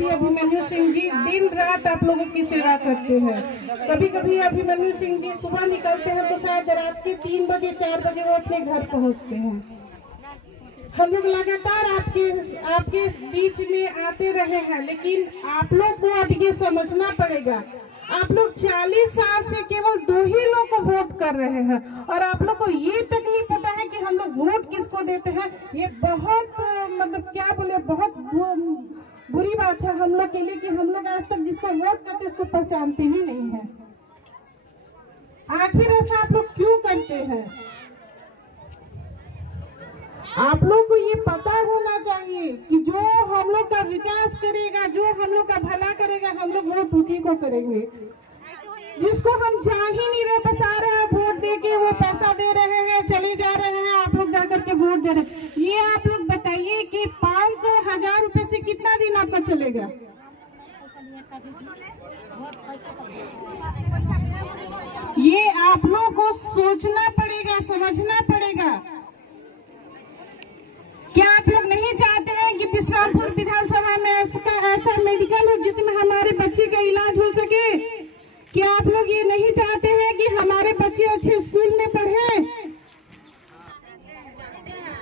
व्यक्ति अभिमन्यु सिंह जी दिन रात आप लोगों की सेवा करते हैं। कभी कभी अभिमन्यु सिंह जी सुबह निकलते हैं तो शायद रात के 3 बजे 4 बजे वो अपने घर पहुंचते हैं। हम लोग लगातार आपके बीच में आते रहे हैं, लेकिन आप लोग को अब ये समझना पड़ेगा, आप लोग 40 साल से केवल 2 ही लोग को वोट कर रहे हैं और आप लोग को ये तक नहीं पता है कि हम लोग वोट किसको देते हैं। ये बहुत मतलब क्या बोले, बहुत बुरी बात है हम लोग के लिए कि हम लोग आज तक जिसको वोट करते उसको पहचानते ही नहीं है। आखिर ऐसा आप लोग क्यों करते हैं? आप लोग को ये पता होना चाहिए कि जो हम लोग का विकास करेगा, जो हम लोग का भला करेगा, हम लोग वोट उसी को करेंगे। जिसको हम जा ही नहीं रहे, बस आ रहे हैं वोट दे के, वो पैसा दे रहे हैं, चले जा रहे हैं, आप लोग जाकर के वोट दे रहे हैं। ये आप लोग बताइए कि 500-1000 रुपए से कितना दिन आपका चलेगा? ये आप लोग को सोचना पड़ेगा, समझना पड़ेगा। क्या आप लोग नहीं चाहते हैं कि बिश्रामपुर विधानसभा में ऐसा मेडिकल हो जिसमें हमारे बच्चे का इलाज हो सके? क्या आप लोग ये नहीं चाहते हैं कि हमारे बच्चे अच्छे स्कूल में पढ़े?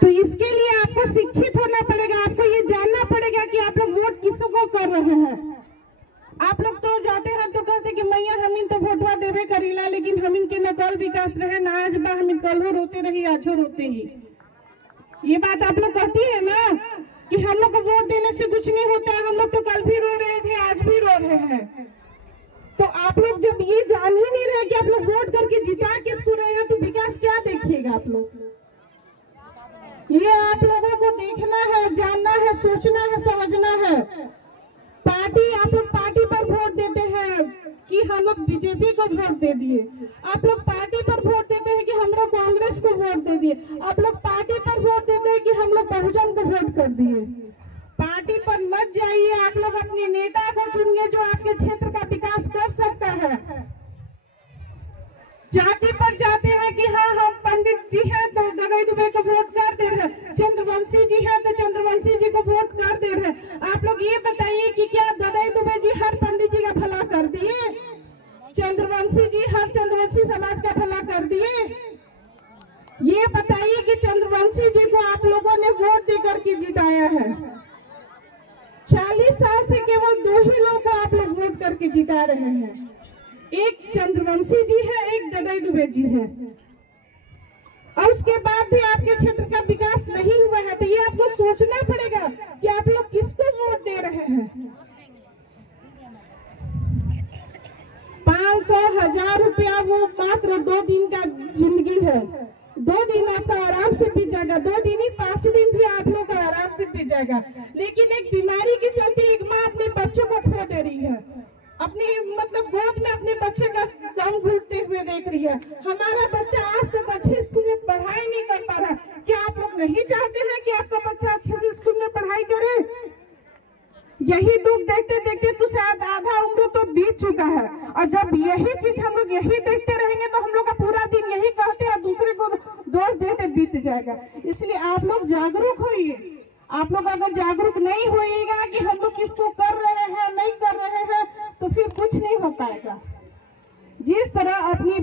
तो इसके लिए आपको शिक्षित होना पड़ेगा, आपको ये जानना पड़ेगा कि आप लोग वोट किसको कर रहे हैं। आप लोग तो जाते हैं तो कहते कि मैया हमिन तो वोटवा देवे करीला, लेकिन हमिन के न कल विकास रहे ना आज बा, हमिन कल हो रोते रही आजो रोते ही। ये बात आप लोग कहती है ना कि हम लोग को वोट देने से कुछ नहीं होता है, हम लोग तो कल भी रो रहे थे, आज भी रो रहे हैं। तो आप लोग जब ये जान ही नहीं रहे कि आप लोग वोट करके जिता किसको रहे हैं, तो विकास क्या देखिएगा आप लोग? ये आप लोगों को देखना है, जानना है, सोचना है, समझना है। पार्टी, आप लोग पार्टी पर वोट देते हैं कि हम लोग बीजेपी को वोट दे दिए, आप लोग पार्टी पर वोट देते हैं कि हम लोग कांग्रेस को वोट दे दिए, आप लोग पार्टी पर वोट देते हैं कि हम लोग बहुजन को वोट कर दिए। पार्टी पर मत जाइए, आप लोग अपने नेता को चुनिए जो आपके क्षेत्र का विकास कर सकता है। जाति पर जाते हैं कि हाँ हम पंडित जी हैं तो दगाई दुबे को वोट कर दे रहे हैं, चंद्रवंशी जी हैं तो चंद्रवंशी जी को वोट कर दे रहे हैं। आप लोग ये बताइए कि क्या दगाई दुबे जी हर पंडित जी का भला कर दिए? चंद्रवंशी जी हर चंद्रवंशी समाज का भला कर दिए? ये बताइए कि चंद्रवंशी जी को आप लोगों ने वोट देकर के जिताया है। 40 साल से केवल 2 ही लोग को आप लोग वोट करके जिता रहे हैं, एक चंद्रवंशी जी है, एक दगाई दुबे जी है, और उसके बाद भी आपके क्षेत्र का विकास नहीं हुआ है। तो ये आपको सोचना पड़ेगा कि आप लोग किसको वोट दे रहे हैं। 500-1000 रुपया वो मात्र 2 दिन का जिंदगी है। 2 दिन आपका आराम से बीत जाएगा, 2 दिन ही 5 दिन भी आप लोग का आराम से बीत जाएगा। लेकिन एक बीमारी के चलते एक माँ अपने बच्चों को खो दे रही है, अपनी मतलब गोद में अपने बच्चे का दम घुटते हुए देख रही है। हमारा बच्चा आज तक अच्छे स्कूल में पढ़ाई नहीं कर पा रहा। क्या आप लोग नहीं चाहते हैं कि आपका बच्चा अच्छे से स्कूल में पढ़ाई करे? यही दुख देखते देखते तो शायद आधा उम्र तो बीत चुका है, और जब यही चीज हम लोग यही देखते रहेंगे तो हम लोग का पूरा दिन यही कहते और दूसरे को दोष देते बीत जाएगा। इसलिए आप लोग जागरूक होइए। आप लोग अगर जागरूक नहीं होइएगा कि हम लोग किसको कर रहे हैं नहीं कर रहे हैं, तो फिर कुछ नहीं हो पाएगा। जिस तरह अपनी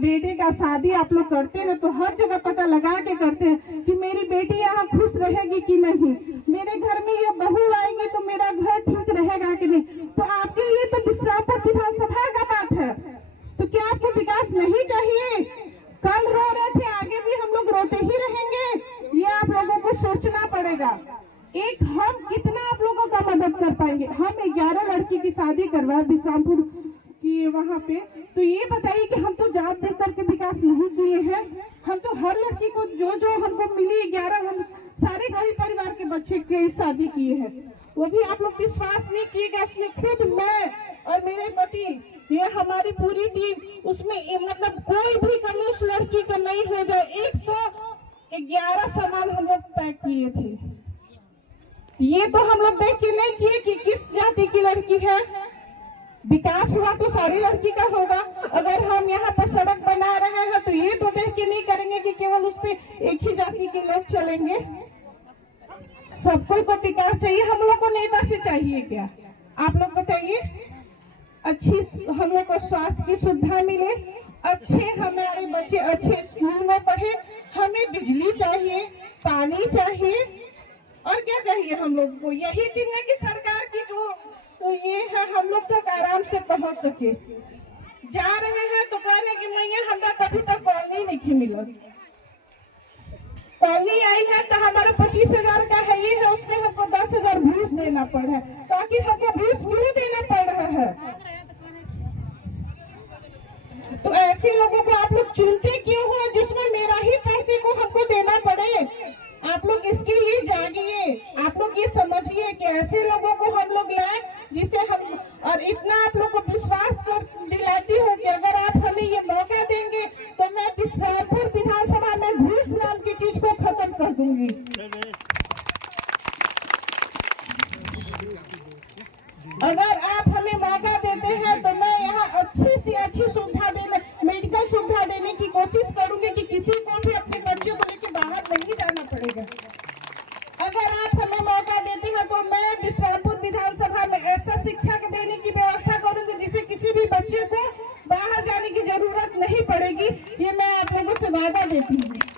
बेटे का शादी आप लोग करते हैं तो हर जगह पता लगा के करते हैं कि मेरी बेटी यहाँ खुश रहेगी कि नहीं, मेरे घर में ये बहू आएगी तो मेरा घर ठीक रहेगा कि नहीं। तो आपके लिए तो बिश्रामपुर विधानसभा का बात है, तो क्या आपको विकास नहीं चाहिए? कल रो रहे थे, आगे भी हम लोग रोते ही रहेंगे। ये आप लोगों को सोचना पड़ेगा। एक हम कितना आप लोगों का मदद कर पाएंगे? हम 11 लड़की की शादी करवाए बिश्रामपुर की वहाँ पे, तो ये बताइए कि हम तो जात देख करके विकास नहीं किए हैं। हम तो हर लड़की को जो हमको मिली 11, हम सारे गरीब परिवार के बच्चे के शादी किए हैं। वो भी आप लोग विश्वास नहीं किएगा, उसमें खुद मैं और मेरे पति, ये हमारी पूरी टीम, उसमें मतलब कोई भी कमी उस लड़की का नहीं हो जाए। 111 सामान हम लोग पैक किए थे। ये तो हम लोग देख के नहीं किए कि किस जाति की लड़की है। विकास हुआ तो सारी लड़की का होगा। अगर हम यहाँ पर सड़क बना रहे हैं तो ये तो देख के नहीं करेंगे कि केवल उस पे एक ही जाति के लोग चलेंगे। सबको को विकास चाहिए, हम लोग को नेता से चाहिए क्या? आप लोग बताइए। अच्छी हम लोग को स्वास्थ्य की सुविधा मिले, अच्छे हमारे बच्चे अच्छे स्कूल में पढ़े, हमें बिजली चाहिए, पानी चाहिए, और क्या चाहिए हम लोग को? यही चीज है कि सरकार की जो तो ये है हम लोग तक आराम से पहुंच सके। जा रहे हैं तो कह रहे कि मैया हमरा तभी तक कॉलोनी नहीं मिला। कॉलोनी आई है तो हमारा 25,000 का है, ये है उसमें हमको 10,000 घूस देना पड़ रहा है, तो आखिर हमको घूस क्यों देना पड़ रहा है? तो ऐसे लोगों को आप लोग चुनते क्यों हो जिसमें मेरा ही पैसे को हमको देना पड़े? आप लोग इसके लिए जागिए, आप लोग ये समझिए कि ऐसे लोगों को हम लोग लाए जिसे हम, और इतना आप लोग को विश्वास कर दिलाती हूँ कि अगर आप हमें ये मौका देंगे तो मैं बिस्रामपुर विधानसभा में घूस नाम की चीज को खत्म कर दूंगी। अगर आप हमें मौका देते हैं तो मैं यहाँ अच्छी से अच्छी सुविधा देने, मेडिकल सुविधा देने की कोशिश करूंगी कि किसी को भी अपने बच्चों को लेकर बाहर नहीं जाना पड़ेगा। अगर आप हमें मौका देते हैं तो मैं बिस्रामपुर विधानसभा में ऐसा शिक्षा देने की व्यवस्था करूंगी जिससे किसी भी बच्चे को बाहर जाने की जरूरत नहीं पड़ेगी। ये मैं आप लोगों से वादा देती हूँ।